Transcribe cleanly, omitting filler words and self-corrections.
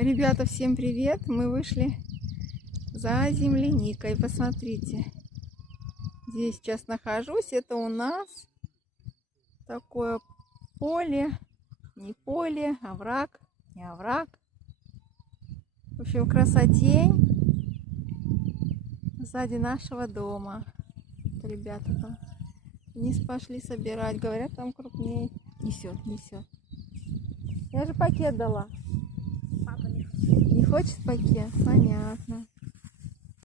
Ребята, всем привет! Мы вышли за земляникой. Посмотрите, здесь сейчас нахожусь. Это у нас такое поле, не поле, овраг, не овраг. В общем, красотень сзади нашего дома. Это ребята там вниз пошли собирать. Говорят, там крупнее. Несет. Я же пакет дала. Папа не хочет. Не хочет пакет? Понятно.